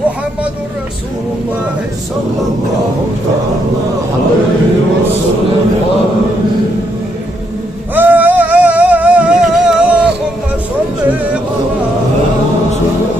محمد رسول الله صلى الله عليه وسلم اللهم صل على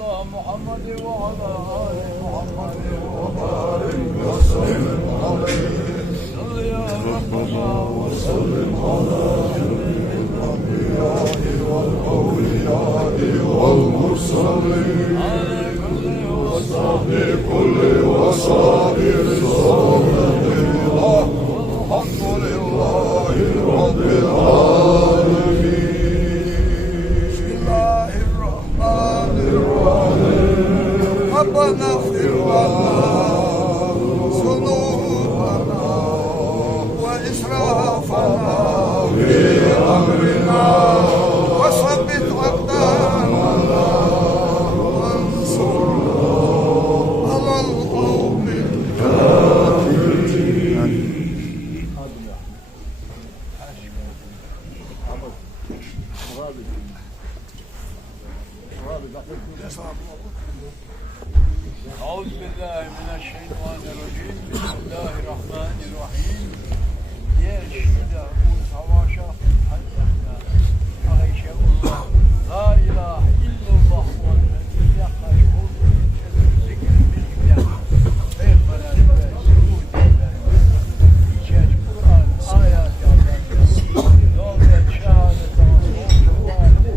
على محمد وعلى آل محمد وبارك وسلم عليه صل يا ربنا وسلم على جميع الأنبياء والأولياء والمرسلين على كل وصحبه كل وصابر والحمد لله رب العالمين. بسم الله الرحمن الرحيم. ربنا اغفر لنا ذنوبنا وإسرافنا في أمرنا وثبت أقدامنا وانصرنا على القوم الكافرين. أعوذ بالله من الشيطان الرجيم. بسم الله الرحمن الرحيم. Diğer şehirde bu savaşa hayatta Ayşe Allah La ilahe illallah Muhammed'in yaklaş olduğu için zikrimizden Peygamber'e ve Suudi'ye İçeç Kur'an ayet yazarken yol ve şehadet ve Peygamber'e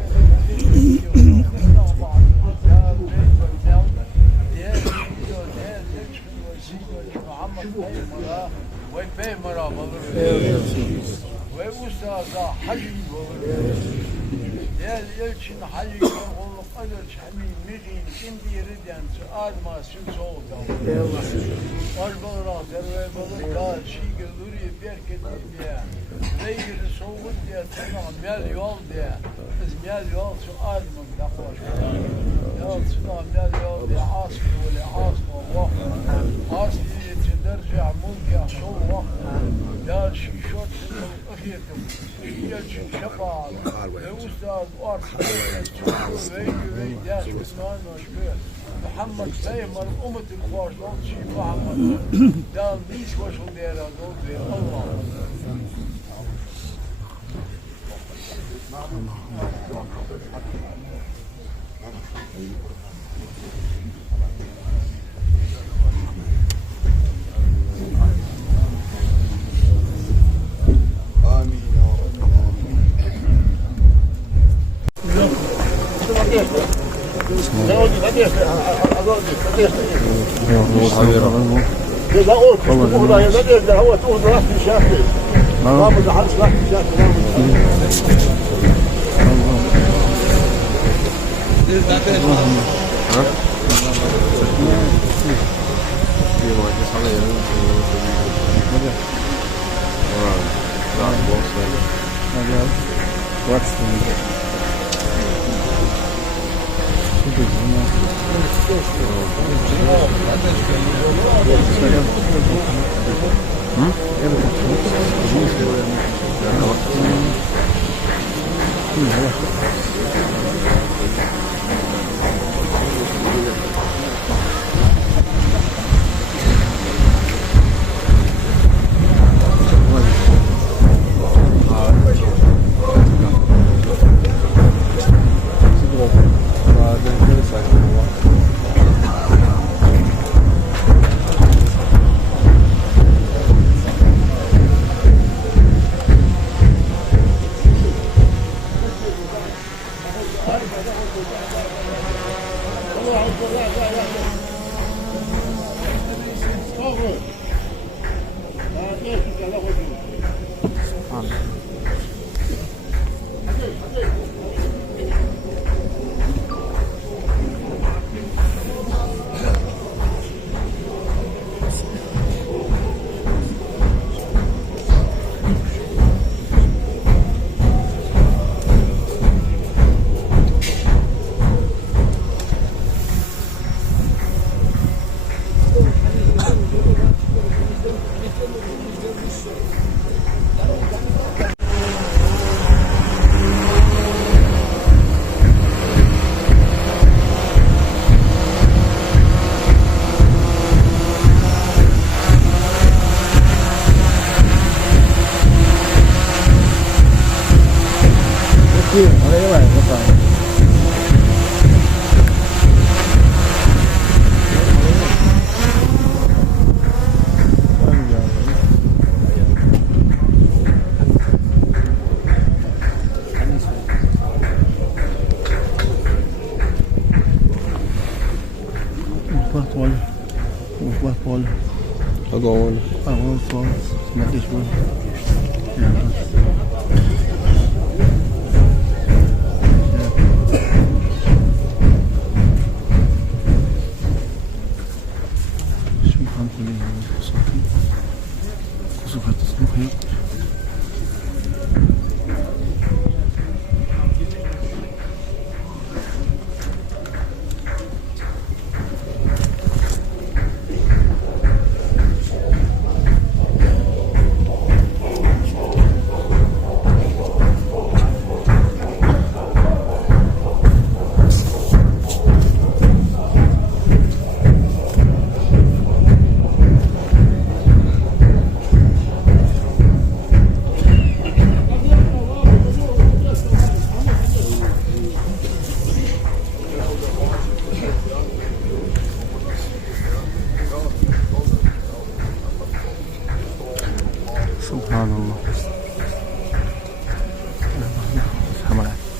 bulur ve Ustaza Halil bulur. Değerli elçin Halil'e oğlum alır çamim müğin şimdi yeriden almasın soğuda. Arbalar derve balık dağ şiğir duri berketli diye. Reygiri soğuk diye tamam mel yol diye. Biz mel yol su almam da hoş. Yol suna mel yol diye asıl ve asıl Allah. Asıl درجع ممكن صوّح يا شي شوت أخيكم يا شي شباب الأستاذ أرسل ويجي ياس عثمان وشبيه محمد سيمر أمة الخوش دول شي محمد دال ديس وشو ديرا دول دير الله Pas olha. Pas olha. Agora olha. Ah, vamos só. Não deixa eu. سبحان الله. حملات.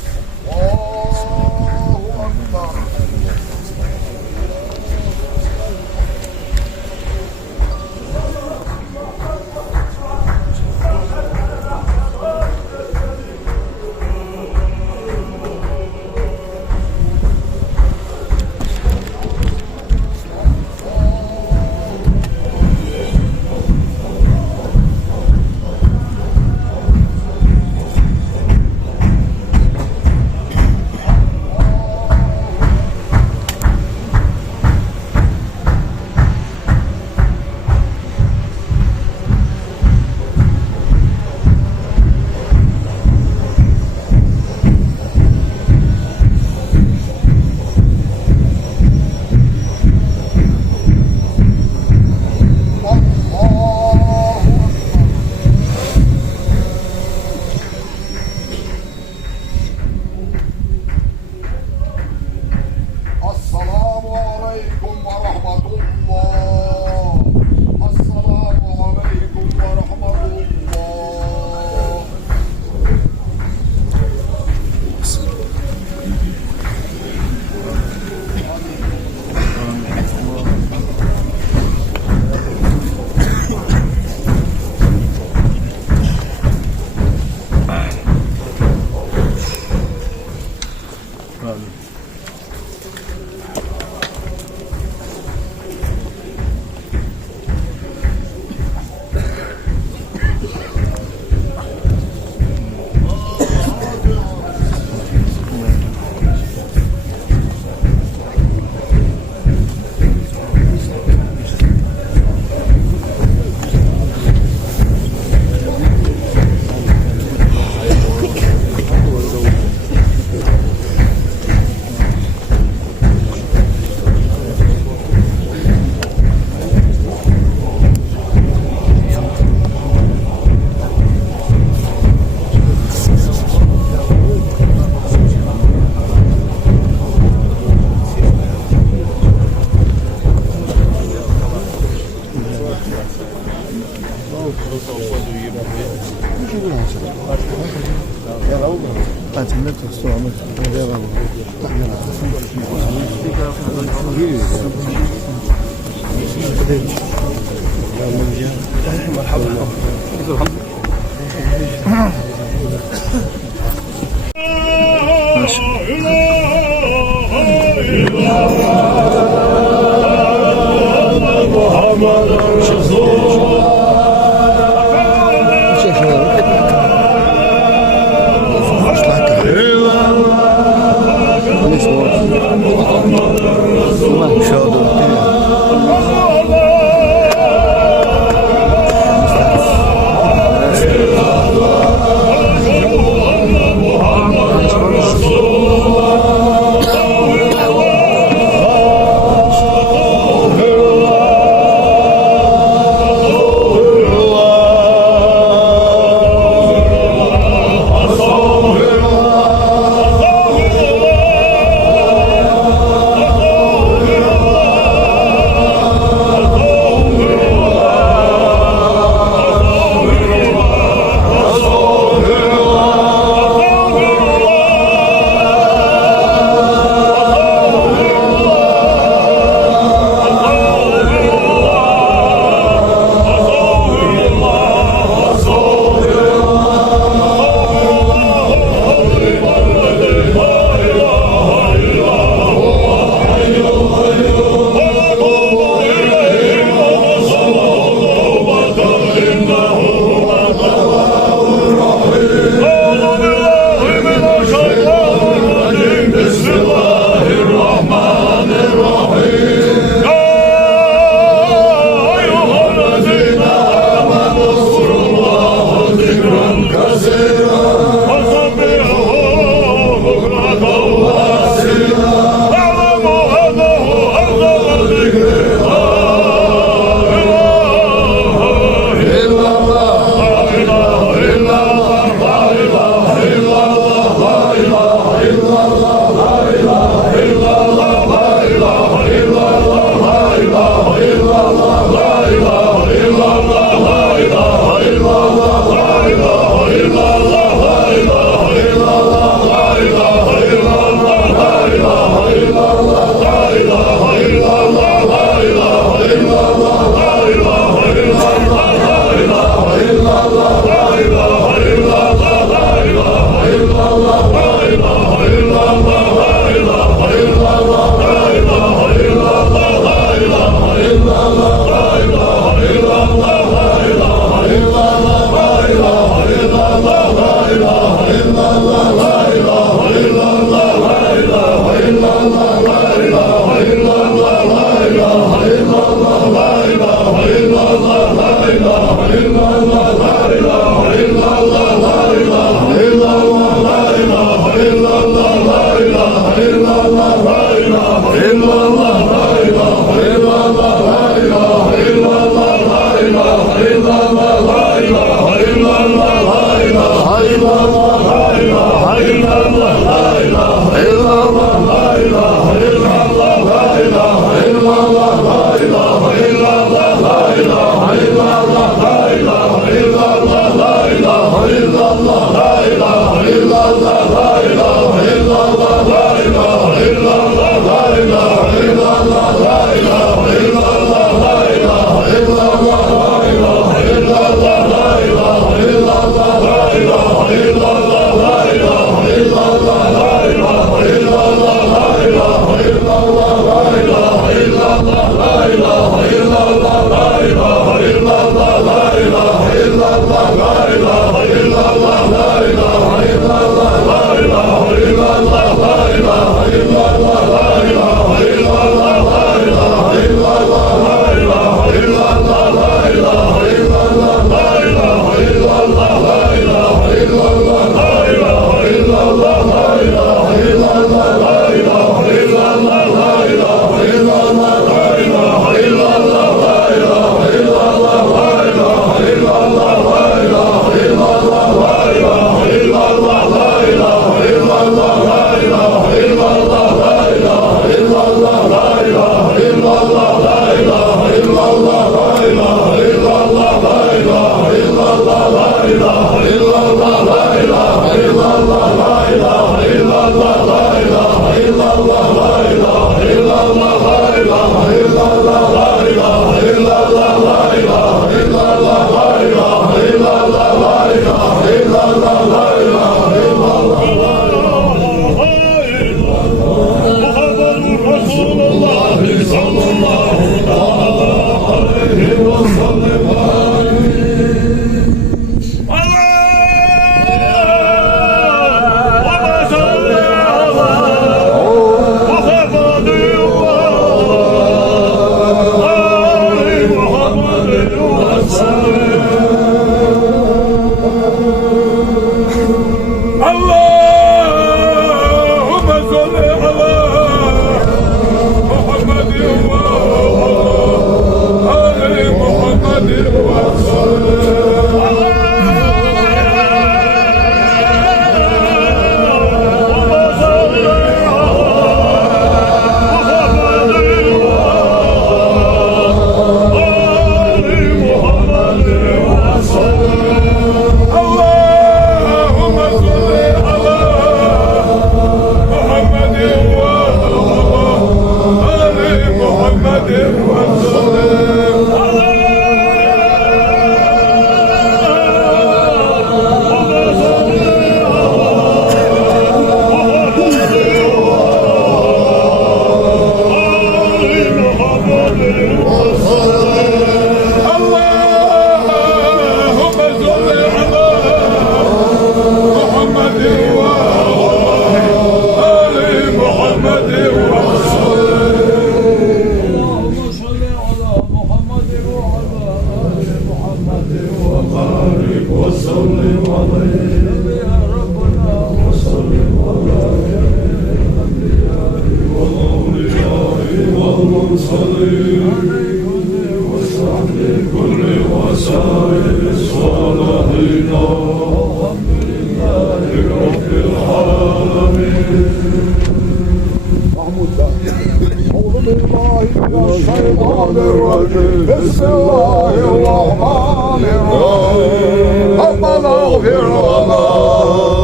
بسم الله الرحمن الرحيم ربنا اغفر لنا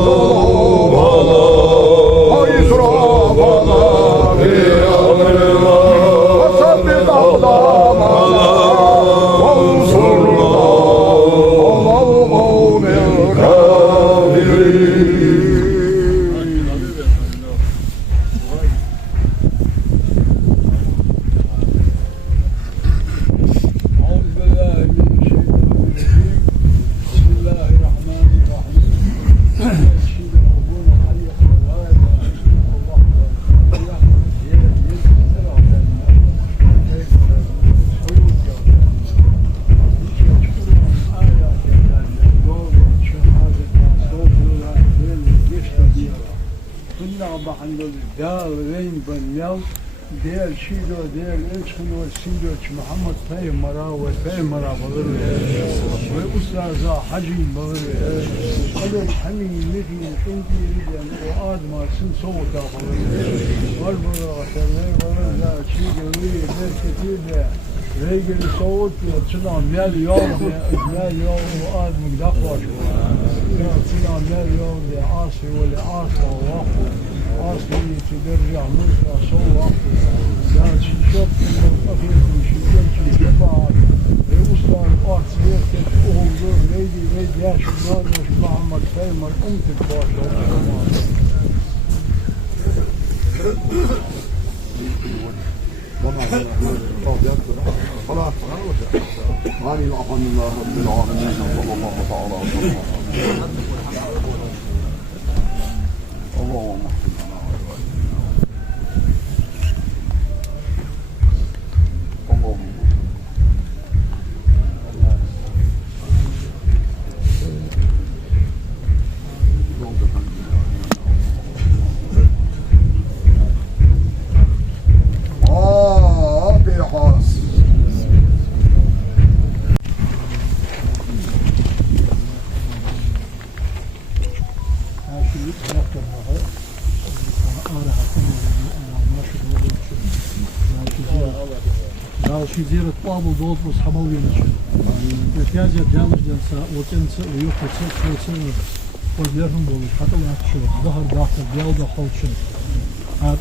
ذنوبنا وإسرافنا في أمرنا وثبت أقدامنا وانصرنا على القوم الكافرين. Diğer Şido, diğer Elçin ve Sindoç Muhammed Peymara ve Peymara bağır ve Ustaza Hacim bağır Alem Hamin Metin Şunki Ridiyan o Admasın Soğukta bağır var bağır Aşerler bağır la Şido Ridiyan Berketiyle Reygeli Soğuk Çınan Mel Yol Mel Yol o Admı Dakvaş Çınan Mel Yol Asi ve Asi ve Vakfu Asli تدرع نصرة صوّق يعني شوف الأخير في شيء جبار وصل الأرض يركض أهور ليدي يا شباب وش محمد فيمر أنت الباشا خلاص غني وعفن الله رب العالمين صلى الله تعالى وسلم اللهم Ziyarət Babıl Doğuz Hamal yönetiyor. Erkəcə gəlircənsə, oçensə, yoxsa çıxırsa, özlərinin olur. Hatta yaxşı, daha dağıtır, yolda xalçın.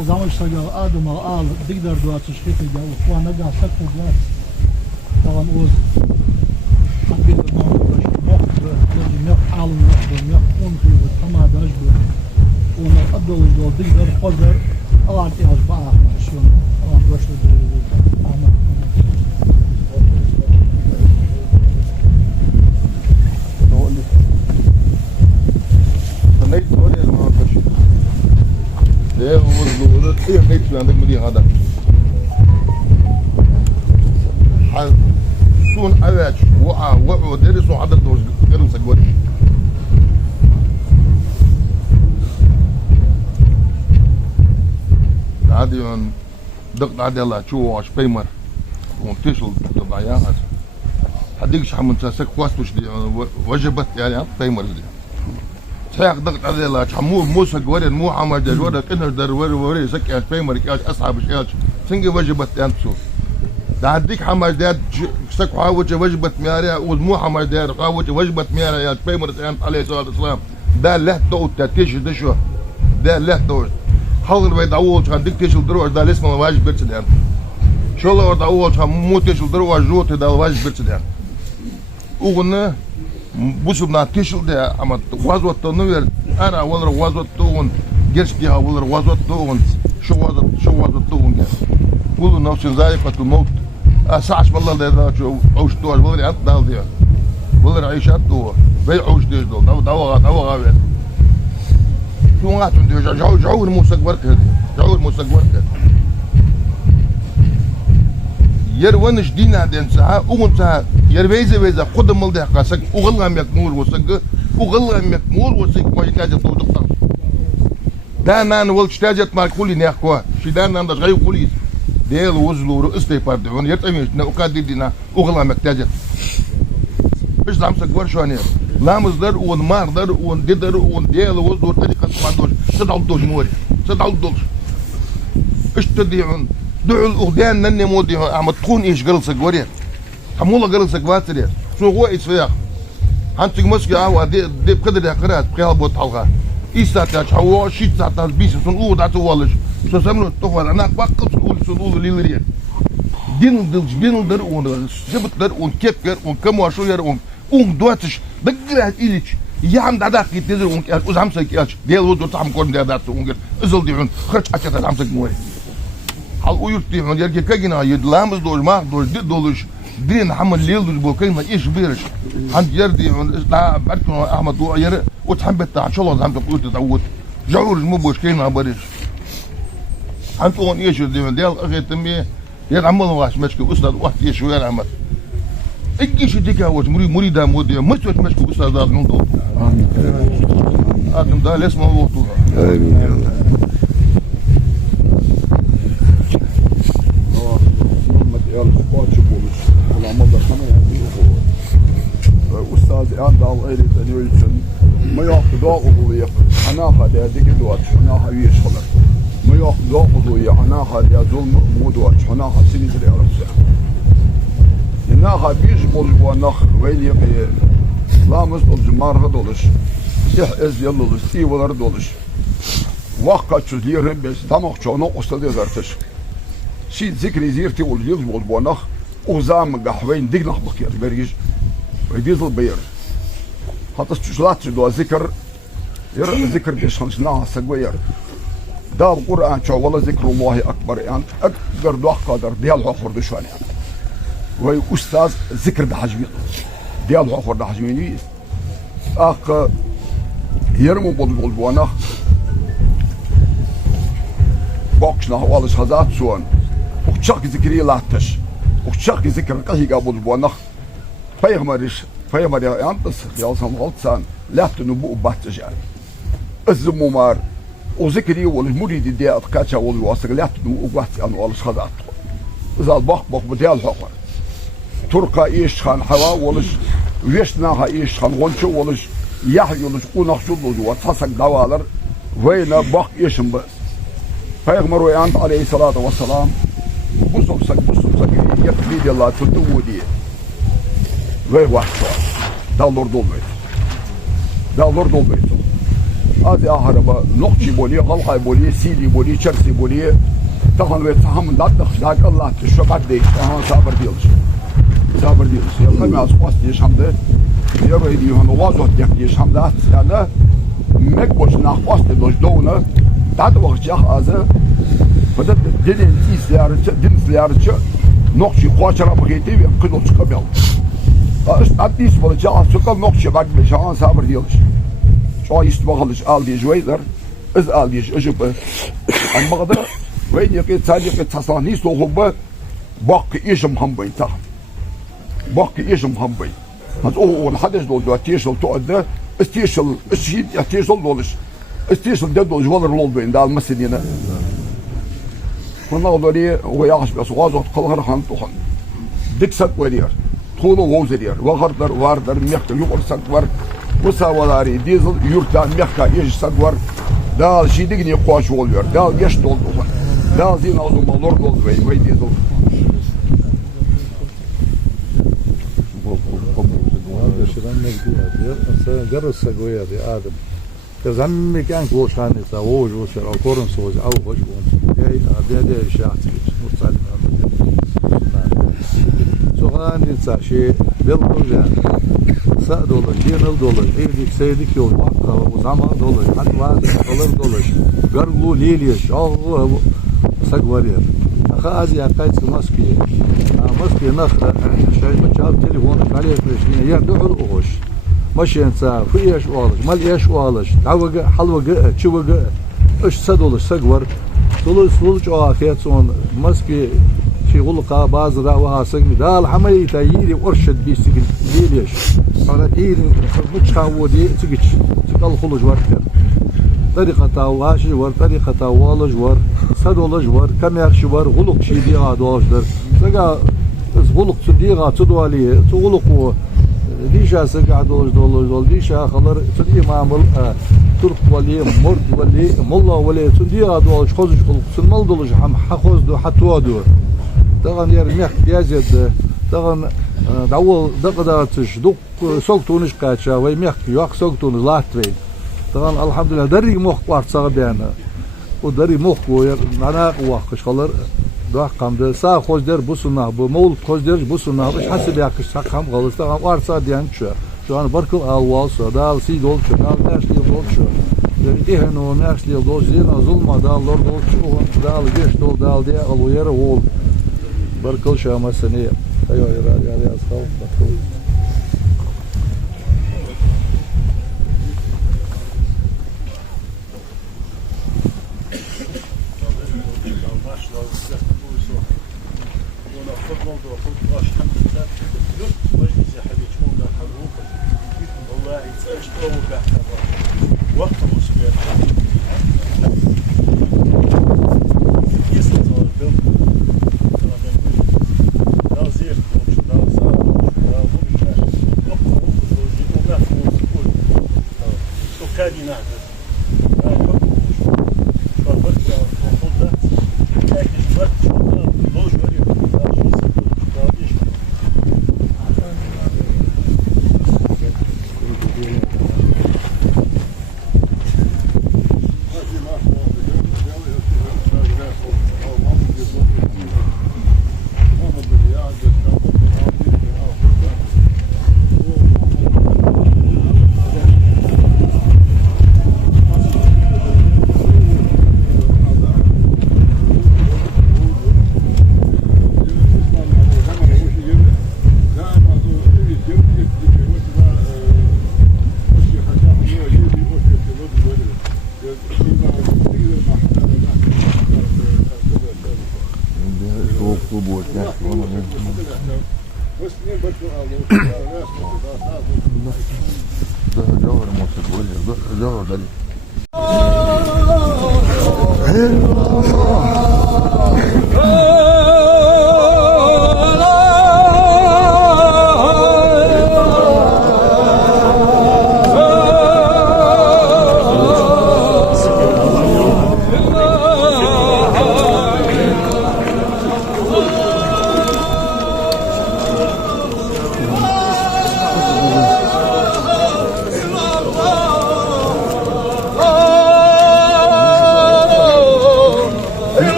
O zaman işte adıma al, digər duatı çıxıtı gəl, uxuana qalsak da gəl. Tamam o bir məmurdaş, yox alım yox, on xeyri, tamadaj bu. Ona adoluz digər xodar, artıq az bağlı, şunu, başlı دي غدا سون عواج وقع درسوا عدد دوز غير مسجود عادي دق عادي الله شو واش بيمر ومتشل تضيعها هديك حمن تسك واسوش دي وجبت يعني بيمر دي صحيح دق عادي الله حمو موسى جوار مو حمد جوار كنر در ور سك يعني بيمر كاش اصحاب الشيال سنجي وجبت انتو ده هديك حمد ده سك حاوج وجبت مياريا ومو حمد ده حاوج وجبت مياريا يا بيمر انت عليه الصلاه والسلام ده له تو تتيش ده شو ده له تو حاضر بيد أول كان ديك تيجي الدروع ده اسمه واجب بيرتدان شو الله ورد أول كان مو تيجي الدروع جوت ده واجب بيرتدان وقلنا بوسو بنا تيجي ده أما وازوت تنوير أنا أول وازوت تون جرس ديها أول وازوت تون شو وازوت تون جا قولوا نفس ذائقة الموت ساعش بالله ده شو عوش توش ولا أنت ده ده ولا عيشات تو بيعوش ده دوا شو قاعد جو المستقبل كده جو المستقبل كده يروانش دينا عندنا ساعة وانتها يرويزة قدم ملده قاسك وغلهم يكمور وسق وغلهم يكمور وسق ما يكاد يطوق ده أنا ولش تاجت مع كل نيخوا شدان عندش غير كل ديل وزلو رئيس يبردون يرتميش نوكاد دينا وغلهم يكتاجت مش دعم سكبر شو هني لامز در ونمار در ونددر ونديل وزور طريقة ماندوش سدعودوش موري سدعودوش ايش تديعون دعوا الأغدان نني مودي عم تكون ايش قرل سكبرين حمولا قرل سكباترين شو هو إسفياق هانتك مسكي عوا دي بقدر يقرات بقيها بوت حلقة إيساتاج حوا شيت ساتاج بيس سن أود عتوالش شو سمنو التوفر أنا بقل سنقول سنقول ليلرين بيندر ونسبتر ونكبر ونكمواشوير دواتش بقرات إليش يعم دعاك يتنزل ونكال وز همسك يالش ديال ودو تعم كون دعاك ونقول ازل ديعون خرج عشرة همسك موري حال ويرت ديعون يركي كاجنا يدلامز دوش ماغ دوش دي دولش دين حمل ليل دوش بوكينا ايش بيرش عند يرديعون لا بركن احمد دو ير وتحبت تاع ان شاء الله همسك قلت تعود جعور مو بوش كاينا بريش هنتون ايش ديعون ديال اخي تمي يا عمو واش مشكو استاذ واحد ايش ويا عمل ايش ديك هو مريد مودي مش مشكو استاذ دار نوضو آدم ده اسمه هو طول امين يا الله محمد يا الفقاعة شبولش والعمل ده خمين أستاذ أندال إلي تنويشن ما يأخذ أقضية أنا هذا ديك دواتش أنا هاي شغلة ما يأخذ أقضية أنا هذا ظلم مودواتش أنا هسيني تري عرفت أنا هبيج بولجوا نخ ويلي بيه لا مزبط جمار هدولش إز يلولش تي ولا هدولش وقت شو ليرهم بس تمام شو أنا أستاذ يزرتش شيء ذكري زيرتي والجيل بولجوا نخ وزام قحوين ديك نخ بخير بريج ويديزل بير حتى شلات دو ذكر ير ذكر بيشخنش ناها سقوير دا القرآن شو والله ذكر الله أكبر يعني أكبر دو قادر ديال حفر دشوان يعني وهي أستاذ ذكر ده حجمي ديال حفر ده حجمي أخ يرمو بولجوانا باقشنا والش هزات سوان وشاك ذكري لاتش وشاك ذكر قهيقا بولجوانا فيغمر ينطس يالسان غلطسان لا تنبؤ باتجان الزمومار وذكري والمريد دي أتقاتشا والواسق لا تنبؤ باتجان والش هزات إذا الباق بديال حفر تركا إيش خان حوا ولش ويشناها إيش خان غنشو ولش يحيى ولش قناخ شلوز وتصحك دوالر وين باق إيشن بس فيغمر ويانت عليه الصلاة والسلام بصفصك يقبيد الله تدودي وين واحد دالور دول بيت هذه أهربا نقشي بولي غلقي بولي سيدي بولي شرسي بولي تخن ويتهم داك الله تشبع ديش تهان صابر ديلش يلا ما أسقط يشامده يروي ديهم وازوت يشامده يعني مكبوش ناقص دوش دونا تعد وقت جاه هذا بدأ دين سيارة نقشي قاشرة بقيتي ويقدر تقبل عديس ولا جاه سكر نقشي بعد بشان صابر ديلش شو يستبغلش آل دي جويلر إز آل ديش أجب أما قدر وين يقي صادق تصاني صوبة باقي إيش محمبين تام باقي إيش محمبين هذا هو الحدث دول تيشل تقعد استيشل الشيء تيشل دولش استيشل ده دول جوال رول بين ده المسجدنا والله دولي وياش بس غازو تقلهر خان تخن دكسك ولير طولو ووزرير وغردر واردر ميخت يقول سكور وساوالاري ديزل يرتا ميخكا يج سكور دال شي دغني قواش ولير دال يش دول دال زين اوزو مالور دول وي ديزل جرس سجوية دي آدم كزمي كان كوش هاني سووج وشر أو كورن سووج أو وش بون جاي أبدا شاعتي مستعد سوغان إنسان شيء بالرجال سأدولش ينال دولش إيديك سيدك يوم وقة وزمان دولش حتى واحد قلر دولش قرقو ليليش أو سجورير خازي أقايت مسكي مسكي نخرة شاي متشاب تليفونك عليه فلاشين يردو الأوش ماشي إنسان في إيش والش مال إيش والش تعوج حلوة تشوج إيش سدولش سجور دولش آخر صون مسكي في غلقة بازرة وهاسقني دال حماي تايري ورشد بيستقل ليش أنا إيري مش خاودي تجيش تقل خلوج وركر طريقة تاواش ور طريقة تاوالج ور سدولج ور كميرش ور غلق شي دي عادوش در تجا غلق تديغا تدوالي تغلق ديشا سقع دولج ديشا خلر تدي معمل ترك ولي مرد ولي ملا ولي تديغا دولج خوش خلق سنمل دولج هم حخوز دو حتوادو دغن يرميح يزيد دغن دعوة دقداتش دق سوقتونش قاتشا ويميح يوق سوقتون لاترين دغن الحمد لله دري موخ قارت صغبيانا ودري موخ وير نانا واقش خلر دوا قامد سا خوش در بوسنا بو مول خوش در بوسنا باش حسب ياكش ساقام غلط دغن وارسا ديان شو انا بركل الوال دال سي دول شو دال ناش دول شو يعني هنا ناش دول زينا ظلمه دال لور دول شو دال جيش دال دي الوير وول بركل شامة سنية أيوة يا أصحاب بطل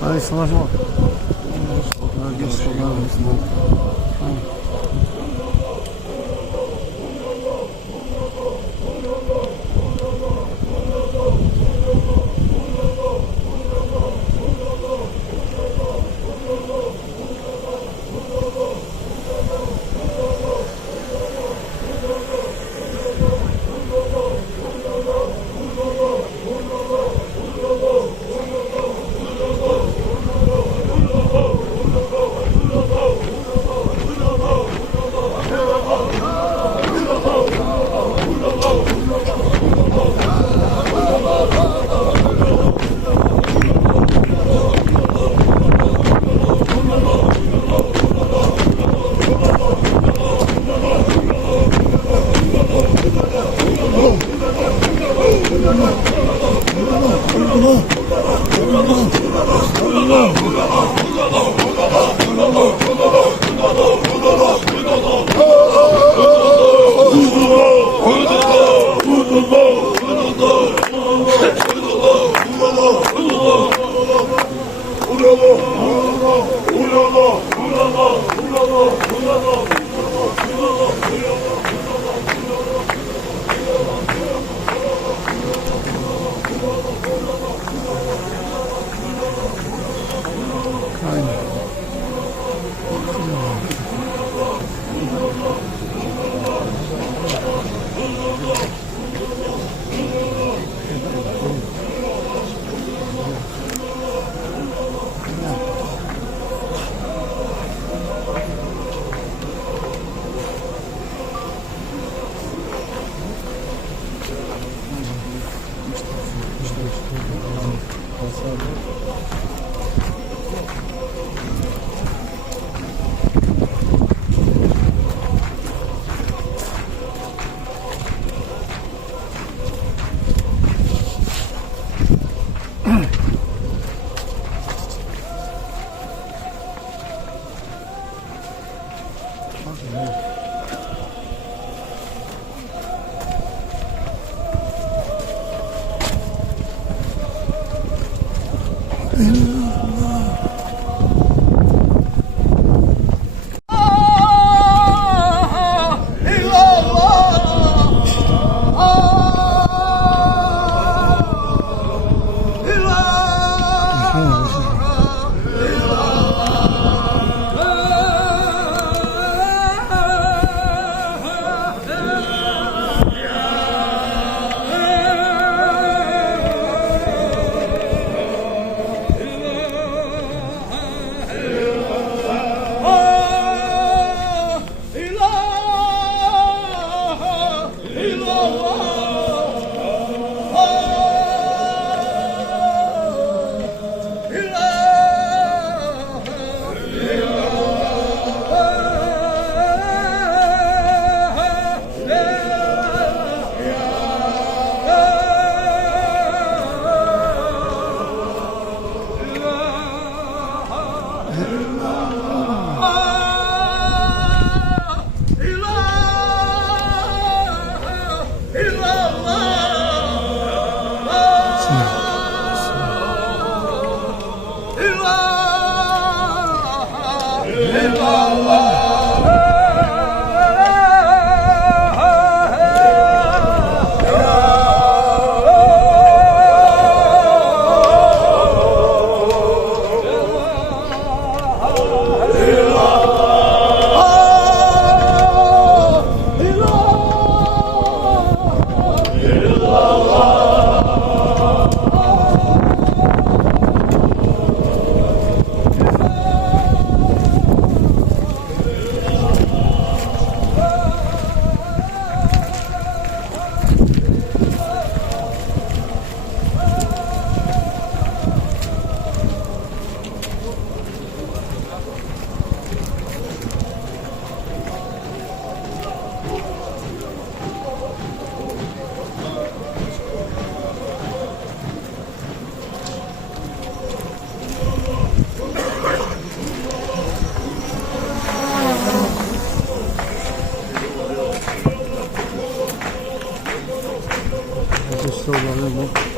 Allez, ça va jouer. Just over there.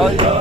Hallelujah.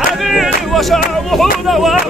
Hadi وشابه دوام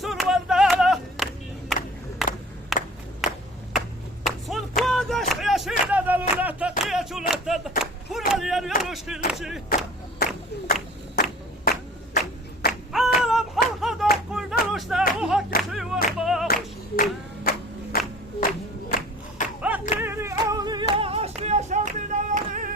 survandala Sul quadra sciascina dall'unata Tia ciulata Curalier yarışkılıcı Alam halka da kuydan uçta O hakkesi var bağış Baktiri avliya aşkı yaşandı neveri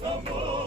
Istanbul.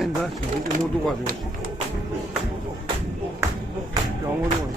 Yağın da şimdi umurdu var yok. Yağmur var.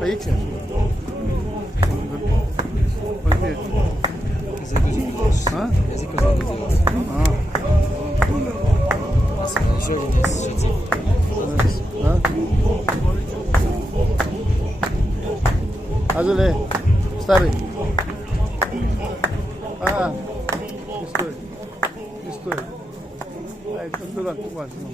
Поедете? А? Я заказал это делать. Еще раз шатик. А? Hazırlı. Старый. Не стоит. Не стоит. А это дурак важно.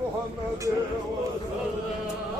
محمد وسلم